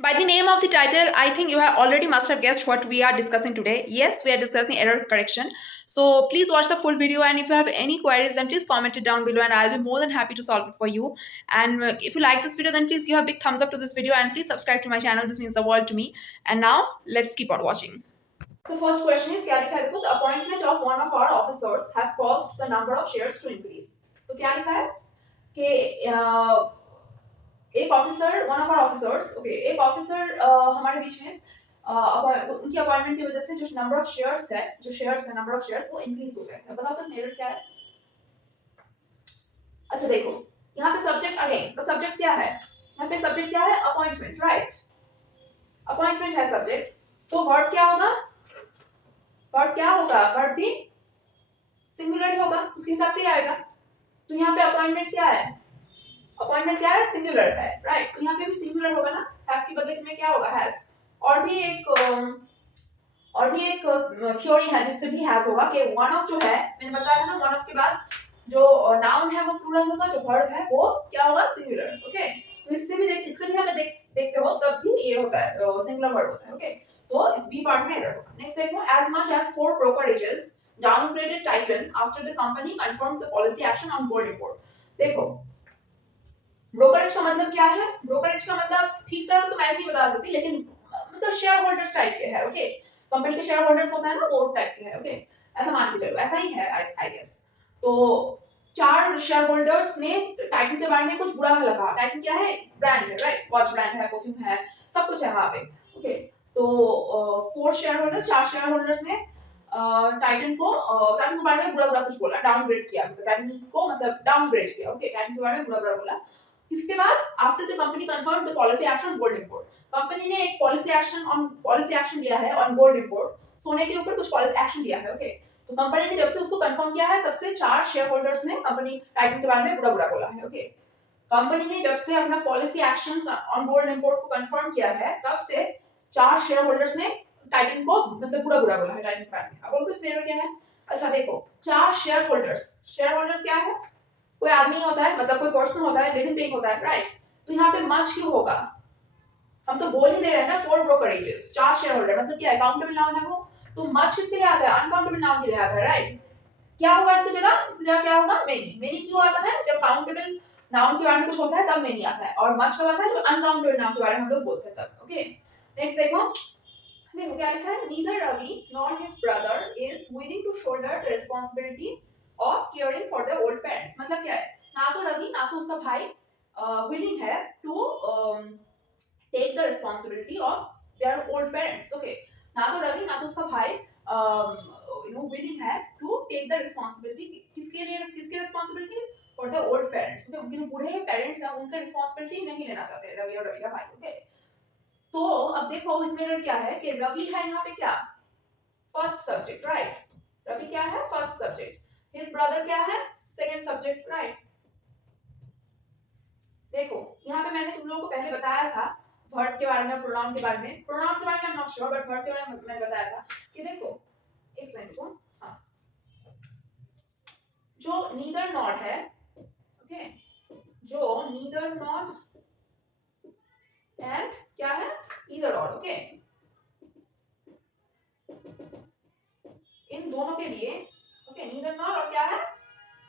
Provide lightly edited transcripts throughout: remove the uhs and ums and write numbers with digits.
By the name of the title, I think you have already must have guessed what we are discussing today. Yes, we are discussing error correction. So please watch the full video, and if you have any queries, then please comment it down below and I'll be more than happy to solve it for you. And if you like this video, then please give a big thumbs up to this video and please subscribe to my channel. This means the world to me. And now let's keep on watching. The first question is क्या लिखा है देखो, the appointment of one of our officers have caused the number of shares to increase. तो क्या लिखा है कि एक officer, one of our officers, okay, एक ऑफिसर हमारे बीच में उनकी अपॉइंटमेंट की वजह से जो नंबर ऑफ शेयर्स है, नंबर ऑफ शेयर्स वो इंक्रीज हो गए हैं। बताओ तो मेरिट क्या है। अच्छा देखो, यहाँ पे सब्जेक्ट, अगेन द सब्जेक्ट क्या है, यहाँ पे सब्जेक्ट क्या है, अपॉइंटमेंट, राइट। अपॉइंटमेंट है सब्जेक्ट, तो वर्ड क्या होगा, वर्ड भी सिंगुलर होगा, उसके हिसाब से आएगा। तो यहाँ पे अपॉइंटमेंट क्या है, सिंगुलर है, राइट। तो यहाँ पे भी सिंगुलर होगा ना, हैव के बदले में क्या होगा, हैज। और भी एक थ्योरी है जिससे भी हैज होगा कि वन ऑफ जो है, मैंने बताया था ना, वन ऑफ के बाद जो नाउन है वो प्लूरल होगा, जो वर्ब है वो क्या होगा, सिंगुलर, ओके। तो इससे भी हमें देखते हो तब भी ये होता है, सिंगुलर वर्ड होता है, ओके। तो इस बी पार्ट में एरर होगा। नेक्स्ट देखो, as much as 4 brokerages downgraded Titan after the company confirmed the policy action on gold import। देखो, ब्रोकरेज का मतलब क्या है, ब्रोकरेज का मतलब ठीक तरह से तो मैं भी नहीं बता सकती, लेकिन मतलब शेयर होल्डर्स टाइप के है, ओके। कंपनी के शेयर होल्डर्स होता है ना, वो टाइप के है, ओके। ऐसा मान के चलो, ऐसा ही है आई गेस। तो 4 शेयर होल्डर्स ने टाइटन के बारे में कुछ बुरा कहा। टाइटन क्या है, ब्रांड है, राइट, वॉच ब्रांड है, परफ्यूम है, सब कुछ है वहां पे, ओके। तो 4 शेयर होल्डर्स, 4 शेयर होल्डर्स ने टाइटन के बारे में बुरा कुछ बोला, डाउनग्रेड किया, टाइटन को मतलब डाउनग्रेड किया, ओके। टाइटन के बारे में बुरा बोला। इसके बाद after the company confirm the policy action gold import, company ने एक पॉलिसी एक्शन लिया है ऑन गोल्ड इंपोर्ट, सोने के ऊपर कुछ पॉलिसी एक्शन लिया है, ओके। तो कंपनी ने जब से उसको कंफर्म किया है तब से 4 शेयर होल्डर्स ने कंपनी टाइटन के बारे में बुरा बोला है, ओके। कंपनी ने जब से अपना policy action on gold import को कंफर्म किया है तब से 4 शेयर होल्डर्स ने टाइटन को मतलब बुरा बोला है टाइटन के बारे में। अब बोलो तो इसमें क्या है। अच्छा देखो, 4 शेयर होल्डर्स क्या है, कोई आदमी होता है, मतलब कोई पर्सन होता है, लिविंग बीइंग होता है, राइट। तो यहाँ पे मच क्यों होगा, हम तो बोल ही दे रहे हैं ना, 4 ब्रोकरेजेस, 4 शेयर होल्डर, मतलब क्या है, काउंटेबल नाउन है वो। तो मच किसके लिए आता है, अनकाउंटेबल नाउन के लिए आता है, राइट। क्या होगा इसकी जगह क्या होगा, मेनी। मेनी क्यों आता है, जब काउंटेबल नाउन के बारे में कुछ होता है तब मेनी आता है, और मच कब आता है, जब अनकाउंटेबल नाउन के बारे में हम लोग बोलते हैं तब, ओके। नेक्स्ट देखो, क्या लिखा है, neither Ravi nor his brother is willing to shoulder the responsibility of caring for the old parents। मतलब क्या है, ना तो रवि ना तो उसका भाई willing है to take the responsibility of their old parents, okay। ना तो रवि ना तो उसका भाई willing है to take the responsibility, किसके responsibility, for the old parents, okay। उनके जो बूढ़े पेरेंट्स हैं उनका responsibility नहीं लेना चाहते रवि और रवि का भाई, okay। तो अब देखो इसमें क्या है कि रवि है यहाँ पे क्या, फर्स्ट सब्जेक्ट, राइट। रवि क्या है, फर्स्ट सब्जेक्ट। हिज ब्रदर क्या है, सेकंड सब्जेक्ट, राइट। देखो यहाँ पे मैंने तुम लोगों को पहले बताया था वर्ब के बारे में, प्रोनाउन के बारे में, I am not sure, but verb के बारे में मैंने बताया था कि देखो, एक सेकंड को, हाँ, जो नीदर नॉट है, ओके, जो नीदर नॉट एंड क्या है, ईदर और, ओके। इन दोनों के लिए, ओके, नीदर नॉट और क्या है,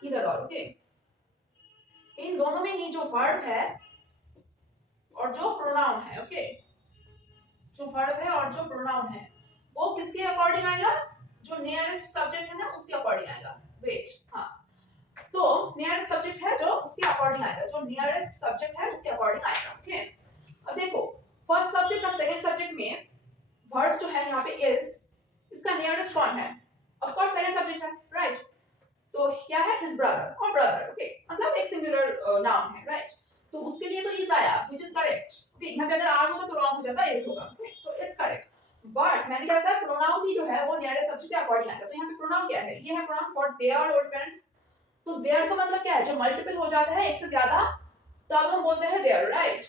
ईदर और, ओके। इन दोनों में ही जो वर्ब है और जो प्रोनाउन है, ओके, जो वर्ब है और जो प्रोनाउन है वो किसके अकॉर्डिंग आएगा, जो नियरेस्ट सब्जेक्ट है ना उसके अकॉर्डिंग आएगा। वेट, हाँ, तो नियरेस्ट सब्जेक्ट है जो उसके अकॉर्डिंग आएगा, जो नियरेस्ट सब्जेक्ट है उसके अकॉर्डिंग आएगा, ओके। अब देखो, फर्स्ट सब्जेक्ट और सेकंड सब्जेक्ट में वर्ब जो है यहाँ पे इज, इसका नियरेस्ट कौन है, ऑफ कोर्स सेकंड सब्जेक्ट है, राइट। तो क्या है, हिज ब्रदर और ब्रदर, ओके, मतलब एक सिंगुलर नाउन है, राइट। तो उसके लिए तो इज आया, व्हिच इज करेक्ट, ओके। यहाँ पे अगर आर होगा तो रॉन्ग हो जाता, इज होगा, ओके। तो इट्स करेक्ट, बट मैंने क्या बताया, प्रोनाउन भी जो है वो नियरेस्ट सब्जेक्ट के अकॉर्डिंग आएगा। तो यहाँ पे प्रोनाउन क्या है, ये है pronoun for their old parents. तो देयर का मतलब क्या है, जब मल्टीपल हो जाता है एक से ज्यादा तब हम बोलते हैं देयर, राइट।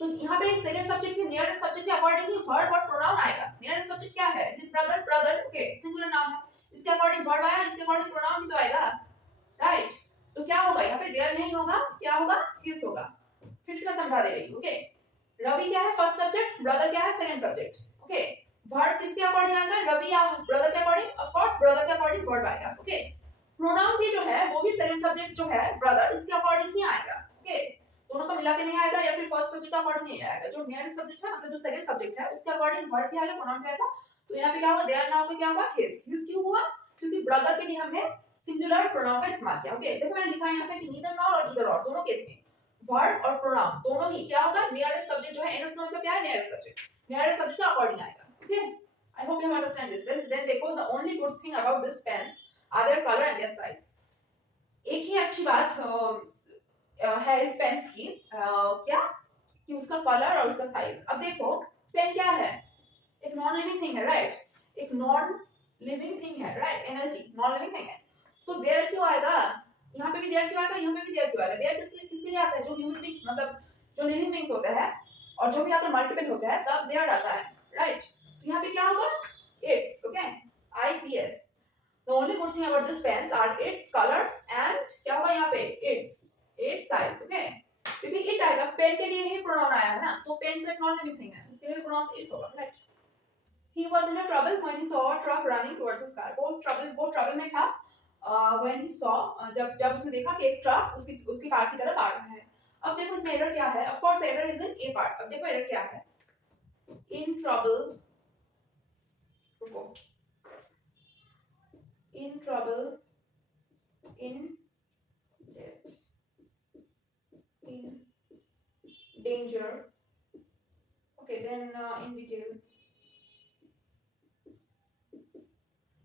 तो यहाँ पे सेकंड सब्जेक्ट में नियरेस्ट सब्जेक्ट के अकॉर्डिंग ही वर्ब और प्रोनाउन आएगा। नियरेस्ट सब्जेक्ट क्या है, his brother, brother, okay, singular noun है, इसके अकॉर्डिंग वर्ब आया, इसके अकॉर्डिंग प्रोनाउन भी तो आएगा, राइट। तो क्या होगा यहाँ पे, देयर नहीं होगा, क्या होगा, हिज होगा। फिर से मैं समझा दे रही हूँ, ओके। रवि क्या है फर्स्ट सब्जेक्ट, ब्रदर क्या है सेकंड सब्जेक्ट। ओके, वर्ब किसके अकॉर्डिंग आएगा, रवि या ब्रदर के अकॉर्डिंग, ऑफ कोर्स ब्रदर के अकॉर्डिंग वर्ब आएगा। ओके, प्रोनाउन भी जो है वो भी सेकंड सब्जेक्ट जो है ब्रदर इसके अकॉर्डिंग ही आएगा। ओके, दोनों का मिला के नहीं आएगा या फिर फर्स्ट सब्जेक्ट का अकॉर्डिंग नहीं आएगा। जो नियरेस्ट सब्जेक्ट है मतलब जो सेकंड सब्जेक्ट है उसके अकॉर्डिंग वर्ब भी आएगा, प्रोनाउन भी आएगा। तो यहाँ पे क्या होगा, देयर नाउ पे क्या होगा, हिज क्यों हुआ, क्योंकि ब्रदर के लिए हमने सिंगुलर प्रोनाउन का इस्तेमाल किया। ओके, देखो मैंने लिखा है यहाँ पे कि नीदर नॉर और ईदर और दोनों केस में वर्ब और प्रोनाउन दोनों ही क्या होगा, नियरेस्ट सब्जेक्ट जो है एनएस का मतलब क्या है, नियरेस्ट सब्जेक्ट, नियरेस्ट सब्जेक्ट के अकॉर्डिंग आएगा। Okay, I hope you understand this. Then देखो, the only good thing about this pens are their colour and their size. एक ही अच्छी बात है इस पेन्स की, क्या कि उसका कलर और उसका साइज। अब देखो पेन क्या है, एक नॉन लिविंग थिंग है, राइट, एक नॉन लिविंग थिंग है, right, energy non living thing है। तो देयर क्यों आएगा, यहाँ पे भी देयर क्यों आएगा, यहाँ पे भी देयर क्यों आएगा। देयर किसके लिए आता है, जो ह्यूमन बीइंग्स मतलब जो लिविंग बीइंग्स होते हैं और जो भी अगर मल्टीपल होते हैं तब देयर आता है, राइट। तो यहाँ पे क्या होगा, it's. Okay, ITS। The only good thing about this pens are its color and क्या होगा यहाँ पे, its size। ओके, क्योंकि it आएगा, पेन के लिए ही प्रोनाउन आया है ना, तो पेन तो एक नॉन लिविंग थिंग है, इसके लिए प्रोनाउन it होगा, right. He was in a trouble when he saw a truck running towards his car। वो ट्रबल में था when he saw जब उसने देखा कि एक ट्रक उसकी कार की तरफ आ रहा है। अब देखो इसमें एरर क्या है, of course error is in A part. अब देखो एरर क्या है, इन ट्रबल, रुको, in trouble, in debt, in danger। Okay, then in detail।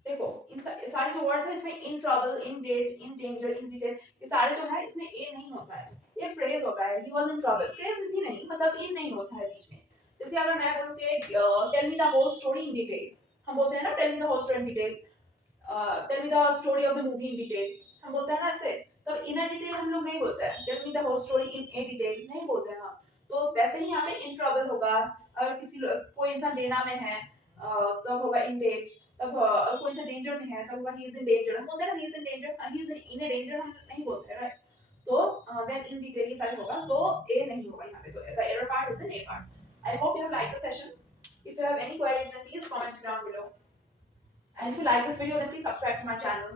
देखो इन सारे जो वर्ड्स है इसमें in trouble, in debt, in danger, in detail, ये सारे जो है इसमें ए नहीं होता है, ये फ्रेज होता है। He was in trouble, phrase भी नहीं, मतलब इन नहीं होता है बीच में। जैसे अगर मैं बोलूं कि tell me the whole story in detail, हम बोलते हैं ना tell me the whole story in detail, tell me the story of the movie in detail, हम बोलते हैं ना ऐसे। तब इन डिटेल हम लोग नहीं बोलते हैं, tell me the whole story in a detail नहीं बोलते हैं हम। तो वैसे ही यहाँ पे इन ट्रबल होगा, अगर कोई इंसान देना में है तब होगा इन डेट, तब कोई इंसान डेंजर में है तब होगा ही इज इन डेंजर। हम बोलते हैं ना he is in danger, he is in A danger हम नहीं बोलते हैं, राइट। तो देन इन डिटेल ये सारे होगा, तो ए नहीं होगा यहाँ पे, तो the error part is in A part. I hope you have like the session. If you have any queries then please comment down below, and if you like this video then please subscribe to my channel.